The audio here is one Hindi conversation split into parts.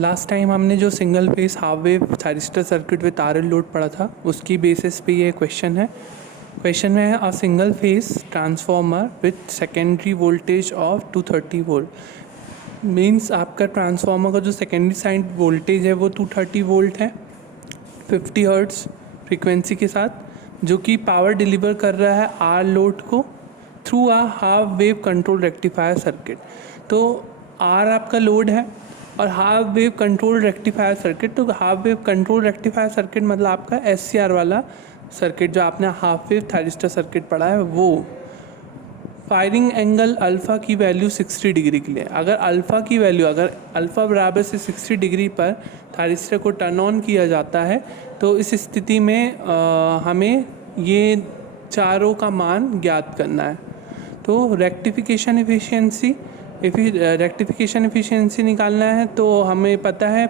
लास्ट टाइम हमने जो single phase half wave thyristor circuit with RL load पढ़ा था उसकी बेसिस पे ये क्वेश्चन है। क्वेश्चन में है a single phase transformer with secondary voltage of 230 volt. Means आपका ट्रांसफार्मर का जो सेकेंडरी साइड वोल्टेज है वो 230 वोल्ट है 50 हर्ट्ज फ्रीक्वेंसी के साथ, जो कि पावर डिलीवर कर रहा है आर लोड को through a half wave control rectifier circuit. तो आर आपका लोड है और half wave control rectifier circuit, तो half wave control rectifier circuit मतलब आपका एससीआर वाला सर्किट जो आपने हाफ वेव थायरिस्टर सर्किट पढ़ा है वो। फायरिंग एंगल अल्फ़ा की वैल्यू 60 डिग्री के लिए, अगर अल्फ़ा की वैल्यू अगर अल्फ़ा बराबर से 60 डिग्री पर थायरिस्टर को टर्न ऑन किया जाता है तो इस स्थिति में हमें ये चारों का मान ज्ञात करना है। तो रेक्टिफिकेशन एफिशिएंसी निकालना है तो हमें पता है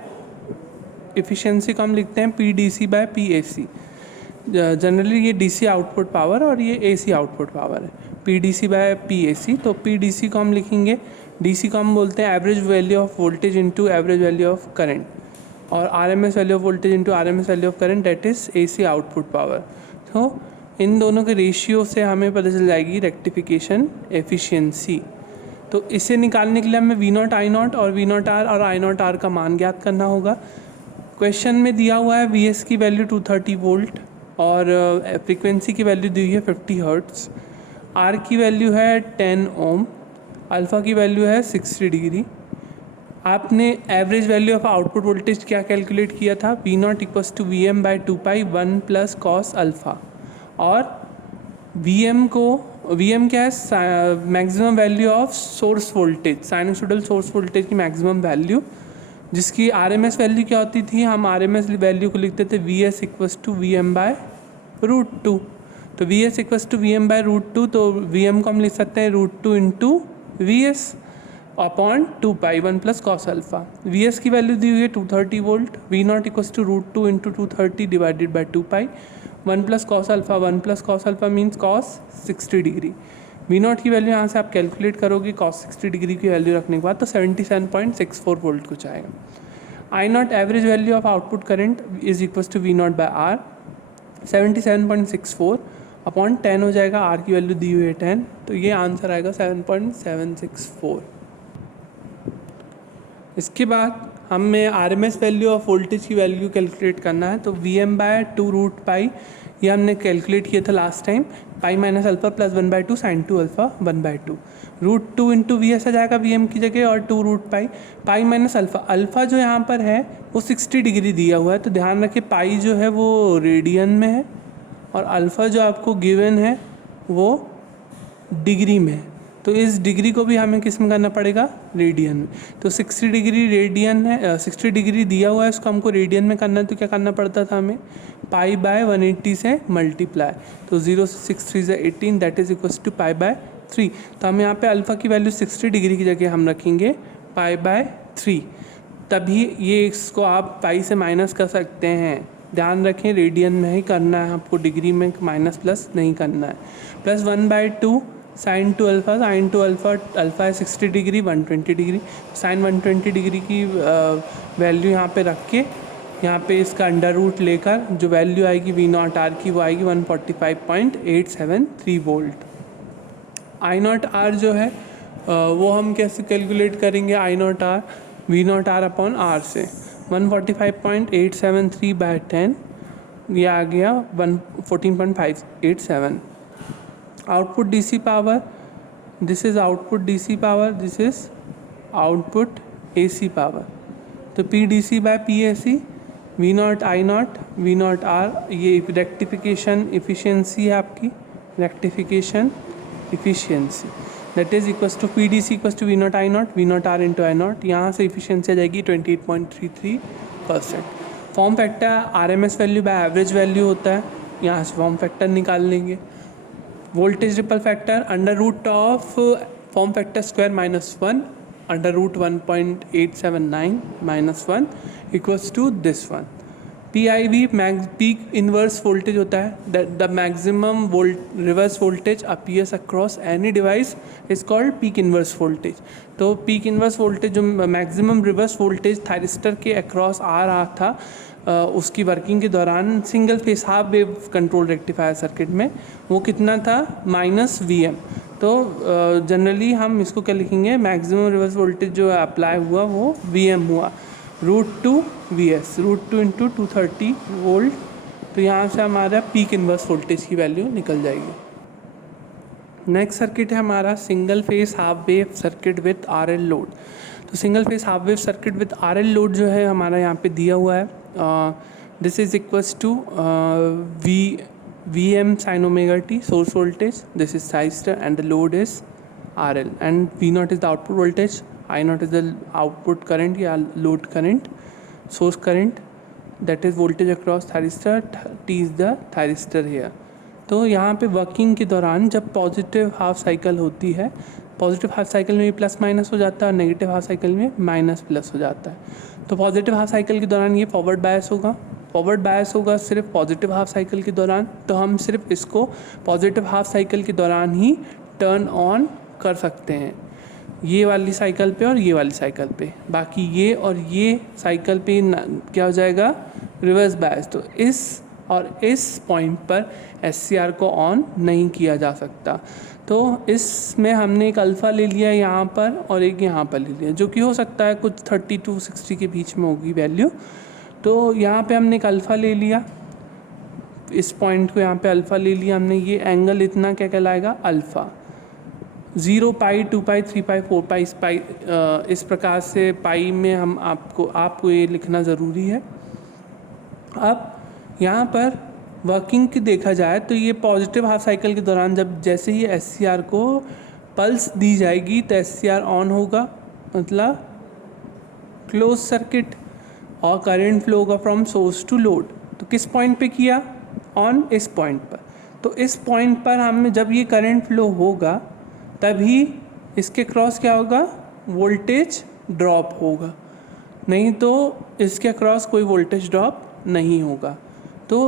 एफिशिएंसी को हम लिखते हैं PDC/PAC। जनरली ये DC आउटपुट पावर और ये AC आउटपुट पावर है PDC/PAC। तो PDC को हम लिखेंगे, DC को हम बोलते हैं average value of voltage into average value of current, और RMS value of voltage into RMS value of current that is AC output power. तो इन दोनों के रेशियो से हमें पता चल जाएगी रेक्टिफिकेशन एफिशिएंसी। तो इसे निकालने के लिए हमें V0 I0 और V0 R और I0 R का मान ज्ञात करना होगा। क्वेश्चन में दिया हुआ है VS की वैल्यू 230 वोल्ट और फ्रीक्वेंसी की वैल्यू दी हुई है 50 हर्ट्ज़, R की वैल्यू है 10 ओम, अल्फ़ा की वैल्यू है 60 डिग्री। आपने average value of output voltage क्या कैलकुलेट किया था, V0 equals to VM/2π 1 plus cos alpha, और VM क्या है, maximum value of source voltage, sinusoidal source voltage की मैक्सिमम वैल्यू, जिसकी RMS वैल्यू क्या होती थी, हम RMS वैल्यू को लिखते थे VS इक्वल्स टू VM/√2। तो VS इक्वल्स टू VM/√2, तो VM को हम लिख सकते हैं √2 into VS upon 2π 1 plus cos alpha. VS की वैल्यू दी हुई है 230 volt, V0 equals to √2 into 230 divided by 2π 1 plus cos alpha, 1 plus cos alpha means cos 60 degree. V0 की वैल्यू यहाँ से आप कैलकुलेट करोगे कॉस 60 डिग्री की वैल्यू रखने के बाद तो 77.64 वोल्ट कुछ आएगा। I0 average value of output current is equals to V0/R, 77.64 upon 10 हो जाएगा, R की वैल्यू दी हुई है 10, तो ये आंसर आएगा 7.764। इसके बाद हमें RMS वैल्यू ऑफ वोल्टेज की वैल्यू कैलकुलेट करना है। तो VM/2√π ये हमने कैलकुलेट किया था last time, pi minus alpha plus 1/2 sine 2 alpha 1/2, √2 into VS आ जाएगा VM की जगह, और 2√π पाई माइनस अल्फ़ा। अल्फ़ा जो यहाँ पर है वो 60 डिग्री दिया हुआ है, तो ध्यान रखिए पाई जो है वो रेडियन में है और अल्फ़ा जो आपको गिवन है वो डिग्री में है, तो इस डिग्री को भी हमें किस में करना पड़ेगा, रेडियन में। तो 60 डिग्री रेडियन है, 60 डिग्री दिया हुआ है, इसको हमको रेडियन में करना है, तो क्या करना पड़ता था हमें, π/180 से मल्टीप्लाई, तो 0 से 6 3 18 दैट इज इक्वल्स टू π/3। तो हम यहाँ पे अल्फ़ा की वैल्यू 60 डिग्री की जगह हम रखेंगे π/3, तभी ये इसको आप पाई से माइनस कर सकते हैं। ध्यान रखें रेडियन में ही करना है आपको, डिग्री में माइनस प्लस नहीं करना है। Plus 1/2 sine 2 alpha, sine 2 alpha है 60 डिग्री 120 डिग्री, साइन 120 डिग्री की वैल्यू यहाँ पे रख के यहाँ पे इसका अंडर रूट लेकर जो वैल्यू आएगी V0 R की वो आएगी 145.873 वोल्ट। I0 R जो है वो हम कैसे कैलकुलेट करेंगे, I0 R V0 R upon R से 145.873 बाय 10, ये आ गया 14.587। Output DC power, this is output DC power, this is output AC power. तो PDC/PAC, V0 I0 V0 R, ये रेक्टिफिकेशन एफिशिएंसी है आपकी, rectification efficiency that is equals to PDC equals to V0 I0 V0 R into I0। यहाँ से एफिशिएंसी आ जाएगी 28.33%। Form factor RMS value by average value होता है, यहाँ से फॉर्म फैक्टर निकाल लेंगे। Voltage ripple factor under root of form factor square minus 1 under root 1.879 minus 1 equals to this one. PIV peak inverse voltage होता है, the maximum reverse voltage appears across any device is called peak inverse voltage. तो पीक इन्वर्स वोल्टेज जो मैक्सिमम रिवर्स वोल्टेज थायरिस्टर के अक्रॉस आ रहा था उसकी वर्किंग के दौरान single phase half wave control rectifier circuit में, वो कितना था -Vm। तो जनरली हम इसको क्या लिखेंगे, मैक्सिमम रिवर्स वोल्टेज जो अप्लाई हुआ वो Vm हुआ, √2 Vs, √2 × 230 वोल्ट। तो यहाँ से हमारा पीक इन्वर्स वोल्टेज की वैल्यू निकल जाएगी। नेक्स्ट सर्किट है हमारा single phase half wave circuit with RL load. तो single phase half wave circuit with RL load जो है हमारा यहाँ पे दिया हुआ है, this is equals to Vm sin omega t source voltage, this is thyristor and the load is RL, and V0 is the output voltage, I0 is the output current या load current, source current, that is voltage across thyristor, T is the thyristor here। तो यहाँ पे वर्किंग के दौरान जब पॉजिटिव हाफ साइकिल होती है, पॉजिटिव हाफ साइकिल में भी प्लस माइनस हो जाता है और नेगेटिव हाफ साइकिल में माइनस प्लस हो जाता है। तो पॉजिटिव हाफ साइकिल के दौरान ये फॉरवर्ड बायस होगा, फॉरवर्ड बायस होगा सिर्फ पॉजिटिव हाफ साइकिल के दौरान। तो हम सिर्फ इसको पॉजिटिव हाफ साइकिल के दौरान ही टर्न ऑन कर सकते हैं, ये वाली साइकिल पे और ये वाली साइकिल पे। बाकी ये और ये साइकिल पे क्या हो जाएगा, रिवर्स बायस। तो इस और इस पॉइंट पर SCR को ऑन नहीं किया जा सकता। तो इसमें हमने एक अल्फ़ा ले लिया यहाँ पर और एक यहाँ पर ले लिया, जो कि हो सकता है कुछ 30 to 60 के बीच में होगी वैल्यू। तो यहाँ पे हमने एक अल्फ़ा ले लिया, इस पॉइंट को यहाँ पे अल्फ़ा ले लिया हमने, ये एंगल इतना क्या कहलाएगा, अल्फ़ा। 0 पाई 2 पाई 3 पाई 4 पाई इस प्रकार से पाई में हम आपको ये लिखना ज़रूरी है। अब यहाँ पर वर्किंग की देखा जाए तो ये पॉजिटिव हाफ साइकिल के दौरान जब जैसे ही SCR को पल्स दी जाएगी तो SCR ऑन होगा, मतलब क्लोज सर्किट, और करंट फ्लो होगा फ्रॉम सोर्स टू लोड। तो किस पॉइंट पे किया, ऑन इस पॉइंट पर। तो इस पॉइंट पर हमें जब ये करंट फ्लो होगा तभी इसके क्रॉस क्या होगा, वोल्टेज ड्रॉप होगा, नहीं तो इसके क्रॉस कोई वोल्टेज ड्रॉप नहीं होगा। तो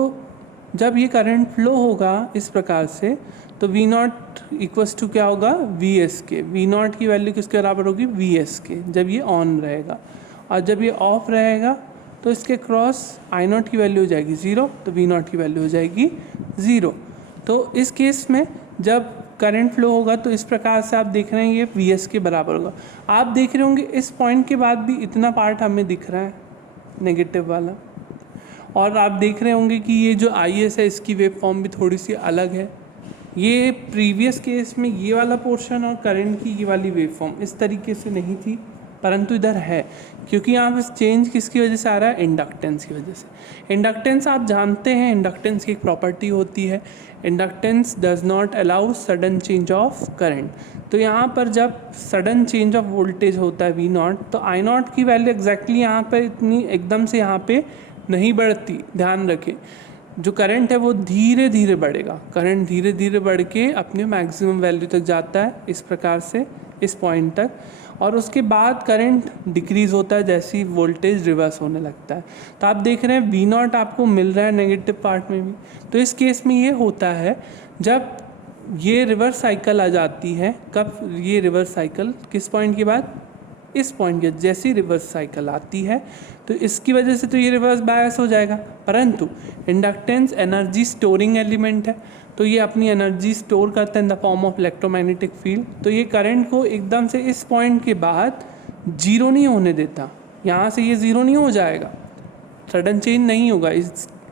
जब ये करंट फ्लो होगा इस प्रकार से तो V0 इक्वल्स टू क्या होगा, Vs के। V0 की वैल्यू किसके बराबर होगी, Vs के, जब ये ऑन रहेगा। और जब ये ऑफ रहेगा तो इसके क्रॉस I0 की वैल्यू हो जाएगी 0, तो V0 की वैल्यू हो जाएगी 0। तो इस केस में जब करंट फ्लो होगा तो इस प्रकार से आप देख रहे हैं ये Vs के बराबर होगा। आप देख रहे होंगे इस पॉइंट के बाद भी इतना पार्ट हमें दिख रहा है नेगेटिव वाला, और आप देख रहे होंगे कि ये जो IS है इसकी वेव फॉर्म भी थोड़ी सी अलग है। ये प्रीवियस केस में ये वाला पोर्शन और करंट की ये वाली वेव फॉर्म इस तरीके से नहीं थी, परंतु इधर है, क्योंकि यहाँ पर चेंज किसकी वजह से आ रहा है, इंडक्टेंस की वजह से। इंडक्टेंस आप जानते हैं, इंडक्टेंस की एक प्रॉपर्टी होती है, inductance does not allow sudden change of current. तो यहाँ पर जब सडन चेंज ऑफ वोल्टेज होता है V0, तो I0 की वैल्यू एग्जैक्टली यहाँ पर इतनी एकदम से यहाँ पे नहीं बढ़ती। ध्यान रखें, जो करंट है वो धीरे धीरे बढ़ेगा, करंट धीरे धीरे बढ़ के अपने मैक्सिमम वैल्यू तक जाता है इस प्रकार से इस पॉइंट तक, और उसके बाद करंट डिक्रीज़ होता है जैसे ही वोल्टेज रिवर्स होने लगता है। तो आप देख रहे हैं V0 आपको मिल रहा है नेगेटिव पार्ट में भी। तो इस केस में ये होता है जब ये रिवर्स साइकिल आ जाती है, कब ये रिवर्स साइकिल, किस पॉइंट के बाद, इस पॉइंट के जैसी रिवर्स साइकिल आती है तो इसकी वजह से तो ये रिवर्स बायस हो जाएगा। परंतु इंडक्टेंस एनर्जी स्टोरिंग एलिमेंट है, तो ये अपनी एनर्जी स्टोर करता है in the form of electromagnetic field. तो ये करंट को एकदम से इस पॉइंट के बाद जीरो नहीं होने देता, यहाँ से ये ज़ीरो नहीं हो जाएगा, सडन चेंज नहीं होगा,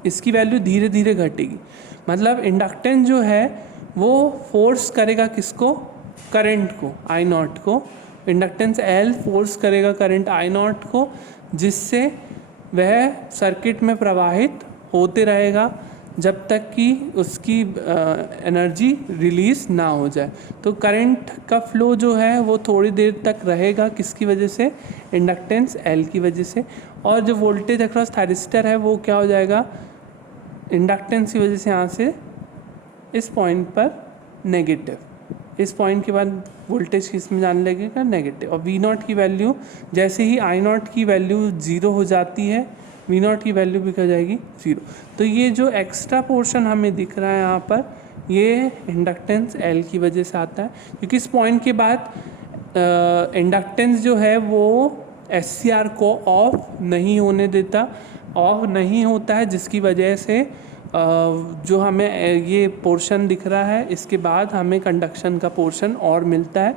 इसकी वैल्यू धीरे धीरे घटेगी। मतलब इंडक्टेंस जो है वो फोर्स करेगा किसको, करंट को, I0 को। इंडक्टेंस L फोर्स करेगा करंट I0 को, जिससे वह सर्किट में प्रवाहित होते रहेगा जब तक कि उसकी एनर्जी रिलीज़ ना हो जाए। तो करंट का फ्लो जो है वो थोड़ी देर तक रहेगा, किसकी वजह से, इंडक्टेंस L की वजह से। और जो वोल्टेज अक्रॉस थायरिस्टर है वो क्या हो जाएगा, इंडक्टेंस की वजह से यहाँ से इस पॉइंट पर नेगेटिव, इस पॉइंट के बाद वोल्टेज किस में जाने लगेगा, नेगेटिव। और V0 की वैल्यू जैसे ही I0 की वैल्यू 0 हो जाती है वी नॉट की वैल्यू भी क्या जाएगी 0। तो ये जो एक्स्ट्रा पोर्शन हमें दिख रहा है यहाँ पर, ये इंडक्टेंस L की वजह से आता है, क्योंकि इस पॉइंट के बाद इंडक्टेंस जो है वो SCR को ऑफ नहीं होने देता, ऑफ नहीं होता है, जिसकी वजह से जो हमें ये पोर्शन दिख रहा है, इसके बाद हमें कंडक्शन का पोर्शन और मिलता है।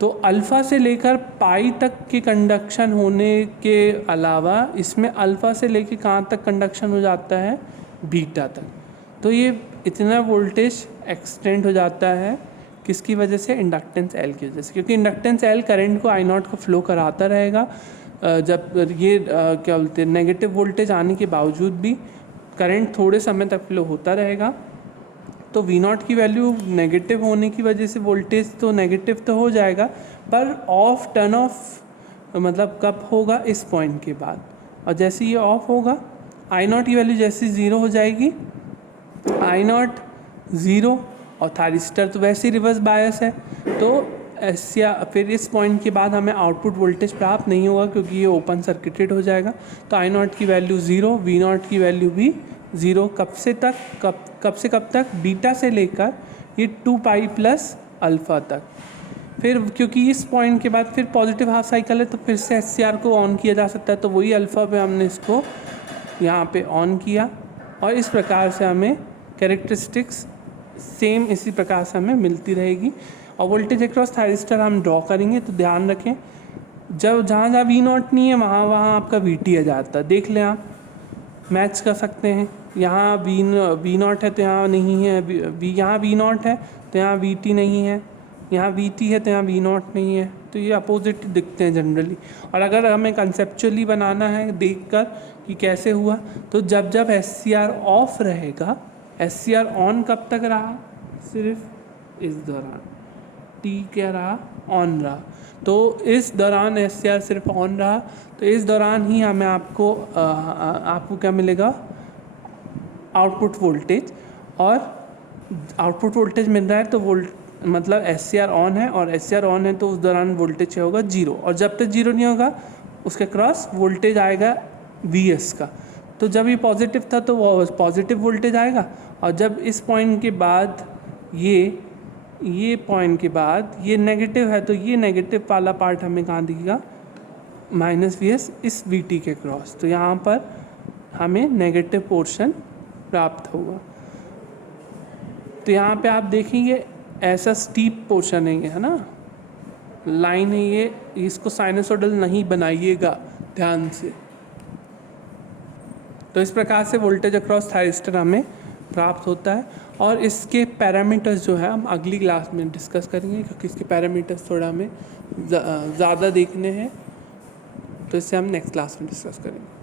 तो अल्फ़ा से लेकर पाई तक के कंडक्शन होने के अलावा इसमें अल्फ़ा से लेकर कहाँ तक कंडक्शन हो जाता है, बीटा तक। तो ये इतना वोल्टेज एक्सटेंड हो जाता है किसकी वजह से, इंडक्टेंस L की वजह से, क्योंकि इंडक्टेंस L करंट को I0 को फ्लो कराता रहेगा। जब ये क्या बोलते हैं, नेगेटिव वोल्टेज आने के बावजूद भी करंट थोड़े समय तक फ्लो होता रहेगा। तो V0 की वैल्यू नेगेटिव होने की वजह से वोल्टेज तो नेगेटिव तो हो जाएगा, पर ऑफ टर्न ऑफ मतलब कब होगा, इस पॉइंट के बाद। और जैसे ये ऑफ होगा, I0 की वैल्यू जैसे 0 हो जाएगी, I0 0, और थारिस्टर तो वैसे ही रिवर्स बायस है, तो फिर इस पॉइंट के बाद हमें आउटपुट वोल्टेज प्राप्त नहीं होगा, क्योंकि ये ओपन सर्किटेड हो जाएगा। तो I0 की वैल्यू 0, V0 की वैल्यू भी 0। कब से कब तक, बीटा से लेकर ये 2 पाई प्लस अल्फ़ा तक। फिर क्योंकि इस पॉइंट के बाद फिर पॉजिटिव हाफ साइकिल है, तो फिर से SCR को ऑन किया जा सकता है, तो वही अल्फ़ा पे हमने इसको यहाँ पे ऑन किया, और इस प्रकार से हमें कैरेक्टरिस्टिक्स सेम इसी प्रकार से हमें मिलती रहेगी। और वोल्टेज अक्रॉस थायरिस्टर हम ड्रॉ करेंगे, तो ध्यान रखें, जब जहाँ V0 नहीं है वहाँ आपका VT आ जाता है। देख लें, आप मैच कर सकते हैं, यहाँ V0 है तो यहाँ नहीं है, यहाँ V0 है तो यहाँ VT नहीं है, यहाँ VT है तो यहाँ V0 नहीं है, तो ये अपोजिट दिखते हैं जनरली। और अगर हमें कंसेप्चुअली बनाना है देखकर कि कैसे हुआ, तो जब SCR ऑफ रहेगा, SCR ऑन कब तक रहा, सिर्फ इस दौरान, T क्या रहा, ऑन रहा। तो इस दौरान SCR सिर्फ ऑन रहा, तो इस दौरान ही हमें आपको क्या मिलेगा, आउटपुट वोल्टेज। और आउटपुट वोल्टेज मिल रहा है तो मतलब SCR ऑन है, और SCR ऑन है तो उस दौरान वोल्टेज क्या होगा, 0। और जब तक 0 नहीं होगा उसके क्रॉस वोल्टेज आएगा VS का। तो जब ये पॉजिटिव था तो वो पॉजिटिव वोल्टेज आएगा, और जब इस पॉइंट के बाद ये पॉइंट के बाद ये नेगेटिव है, तो ये नेगेटिव वाला पार्ट हमें कहाँ दिखेगा, -VS इस VT के क्रॉस। तो यहाँ पर हमें नेगेटिव पोर्शन प्राप्त होगा। तो यहाँ पे आप देखेंगे ऐसा स्टीप पोर्शन है ना, लाइन है ये, इसको साइनसोइडल नहीं बनाइएगा ध्यान से। तो इस प्रकार से वोल्टेज अक्रॉस थायरिस्टर हमें प्राप्त होता है, और इसके पैरामीटर्स जो है हम अगली क्लास में डिस्कस करेंगे, क्योंकि इसके पैरामीटर्स थोड़ा हमें ज़्यादा देखने हैं, तो इससे हम नेक्स्ट क्लास में डिस्कस करेंगे।